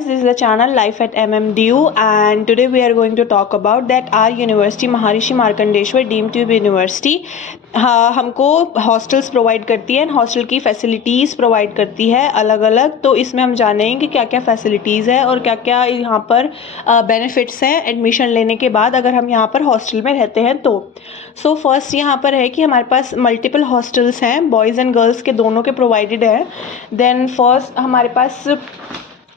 This is the channel Life at MMDU, and today we are going to talk about that our university Maharishi Markandeshwar Deemed Tube University हमको hostels provide करती है, hostel की facilities provide करती है अलग अलग। तो इसमें हम जानेंगे कि क्या क्या फैसिलिटीज़ है और क्या क्या यहाँ पर बेनिफिट्स हैं एडमिशन लेने के बाद अगर हम यहाँ पर हॉस्टल में रहते हैं तो। सो फर्स्ट यहाँ पर है कि हमारे पास मल्टीपल हॉस्टल्स हैं, बॉयज़ एंड गर्ल्स के दोनों के प्रोवाइडेड है। देन फर्स्ट हमारे पास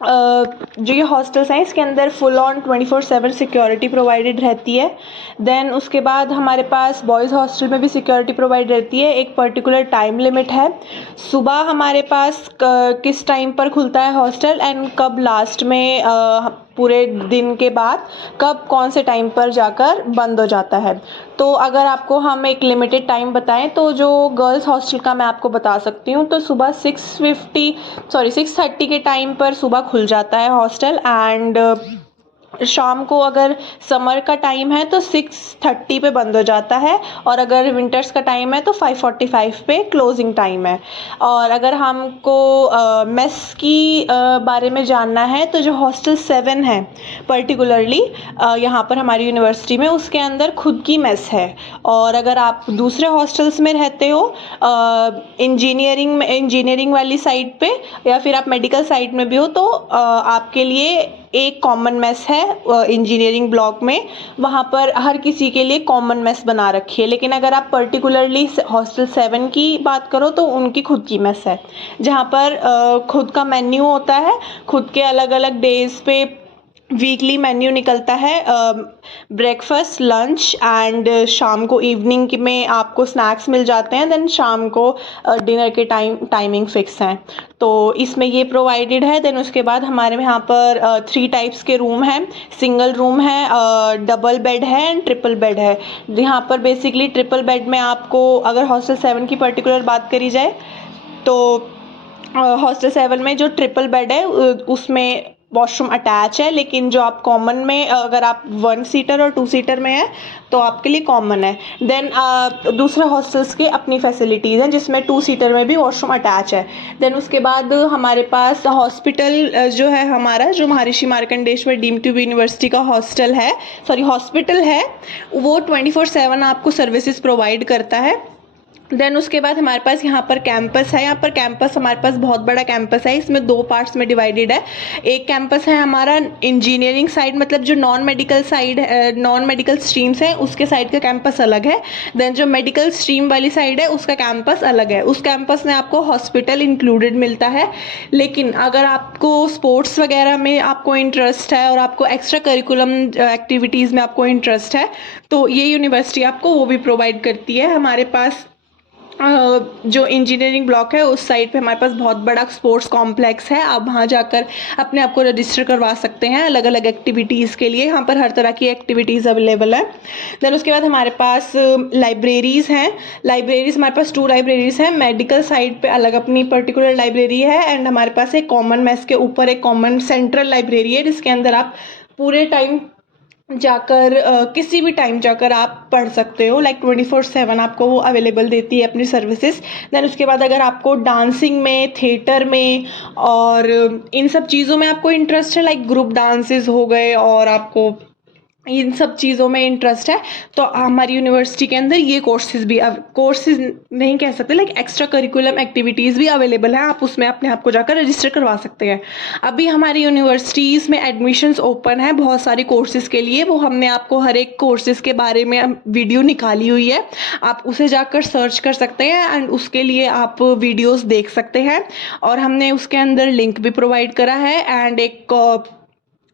जो ये हॉस्टल्स हैं इसके अंदर फुल ऑन 24/7 सिक्योरिटी प्रोवाइडेड रहती है। देन उसके बाद हमारे पास बॉयज़ हॉस्टल में भी सिक्योरिटी प्रोवाइड रहती है। एक पर्टिकुलर टाइम लिमिट है, सुबह हमारे पास किस टाइम पर खुलता है हॉस्टल एंड कब लास्ट में पूरे दिन के बाद कब कौन से टाइम पर जाकर बंद हो जाता है। तो अगर आपको हम एक लिमिटेड टाइम बताएं तो जो गर्ल्स हॉस्टल का मैं आपको बता सकती हूँ, तो सुबह 6:30 के टाइम पर सुबह खुल जाता है हॉस्टल एंड शाम को अगर समर का टाइम है तो 6:30 पे बंद हो जाता है और अगर विंटर्स का टाइम है तो 5:45 पे क्लोजिंग टाइम है। और अगर हमको मेस की बारे में जानना है तो जो हॉस्टल 7 है पर्टिकुलरली यहाँ पर हमारी यूनिवर्सिटी में, उसके अंदर खुद की मेस है। और अगर आप दूसरे हॉस्टल्स में रहते हो इंजीनियरिंग वाली साइड पे या फिर आप मेडिकल साइड में भी हो तो आपके लिए एक कॉमन मेस है इंजीनियरिंग ब्लॉक में, वहाँ पर हर किसी के लिए कॉमन मेस बना रखी है। लेकिन अगर आप पर्टिकुलरली हॉस्टल 7 की बात करो तो उनकी खुद की मेस है जहाँ पर खुद का मेन्यू होता है, खुद के अलग अलग डेज पे वीकली मेन्यू निकलता है, ब्रेकफास्ट, लंच एंड शाम को इवनिंग में आपको स्नैक्स मिल जाते हैं। देन शाम को डिनर के टाइमिंग फिक्स हैं, तो इसमें ये प्रोवाइडेड है। देन उसके बाद हमारे यहाँ पर 3 टाइप्स के रूम हैं, सिंगल रूम है, डबल बेड है एंड ट्रिपल बेड है। यहाँ पर बेसिकली ट्रिपल बेड में आपको अगर हॉस्टल 7 की पर्टिकुलर बात करी जाए तो हॉस्टल 7 में जो ट्रिपल बेड है उसमें वॉशरूम अटैच है, लेकिन जो आप कॉमन में अगर आप 1 सीटर और 2 सीटर में है तो आपके लिए कॉमन है। देन दूसरे हॉस्टल्स की अपनी फैसिलिटीज़ हैं जिसमें 2 सीटर में भी वॉशरूम अटैच है। देन उसके बाद हमारे पास हॉस्पिटल जो है हमारा, जो महर्षि मार्कंडेश्वर डीम्ड ट्यूब यूनिवर्सिटी का हॉस्पिटल है, वो 24/7 आपको सर्विसेज प्रोवाइड करता है। देन उसके बाद हमारे पास यहाँ पर कैंपस है। यहाँ पर कैंपस हमारे पास बहुत बड़ा कैंपस है, इसमें 2 पार्ट्स में डिवाइडेड है। एक कैंपस है हमारा इंजीनियरिंग साइड, मतलब जो नॉन मेडिकल स्ट्रीम्स हैं उसके साइड का कैंपस अलग है। देन जो मेडिकल स्ट्रीम वाली साइड है उसका कैंपस अलग है। उस कैंपस में आपको हॉस्पिटल इंक्लूडेड मिलता है। लेकिन अगर आपको स्पोर्ट्स वगैरह में आपको इंटरेस्ट है और आपको एक्स्ट्रा करिकुलम एक्टिविटीज़ में आपको इंटरेस्ट है तो ये यूनिवर्सिटी आपको वो भी प्रोवाइड करती है। हमारे पास जो इंजीनियरिंग ब्लॉक है उस साइड पे हमारे पास बहुत बड़ा स्पोर्ट्स कॉम्प्लेक्स है, आप वहाँ जाकर अपने आप को रजिस्टर करवा सकते हैं अलग अलग एक्टिविटीज़ के लिए। यहाँ पर हर तरह की एक्टिविटीज़ अवेलेबल है। देन उसके बाद हमारे पास लाइब्रेरीज़ हैं। हमारे पास 2 लाइब्रेरीज़ हैं। मेडिकल साइड पे अलग अपनी पर्टिकुलर लाइब्रेरी है एंड हमारे पास एक कॉमन मेस के ऊपर एक कॉमन सेंट्रल लाइब्रेरी है जिसके अंदर आप पूरे टाइम जाकर किसी भी टाइम जाकर आप पढ़ सकते हो। लाइक 24/7 आपको वो अवेलेबल देती है अपनी सर्विसेज। देन उसके बाद अगर आपको डांसिंग में, थिएटर में और इन सब चीज़ों में आपको इंटरेस्ट है, लाइक ग्रुप डांसेस हो गए और आपको इन सब चीज़ों में इंटरेस्ट है तो हमारी यूनिवर्सिटी के अंदर ये कोर्सेज नहीं कह सकते, लाइक एक्स्ट्रा करिकुलम एक्टिविटीज़ भी अवेलेबल हैं। आप उसमें अपने आप को जाकर रजिस्टर करवा सकते हैं। अभी हमारी यूनिवर्सिटीज़ में एडमिशन्स ओपन है बहुत सारे कोर्सेज़ के लिए। वो हमने आपको हर एक कोर्सेज़ के बारे में वीडियो निकाली हुई है, आप उसे जाकर सर्च कर सकते हैं एंड उसके लिए आप वीडियोज़ देख सकते हैं। और हमने उसके अंदर लिंक भी प्रोवाइड करा है एंड एक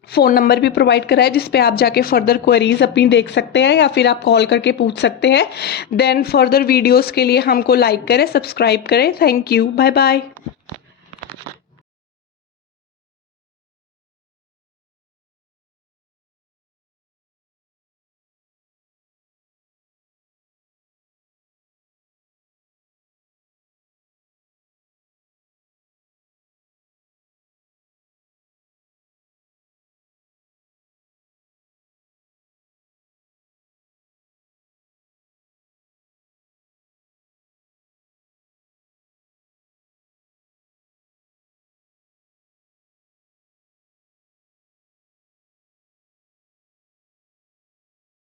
फ़ोन नंबर भी प्रोवाइड करा है जिस पे आप जाके फर्दर क्वेरीज अपनी देख सकते हैं या फिर आप कॉल करके पूछ सकते हैं। देन फर्दर वीडियोस के लिए हमको लाइक करें, सब्सक्राइब करें। Thank you, bye bye.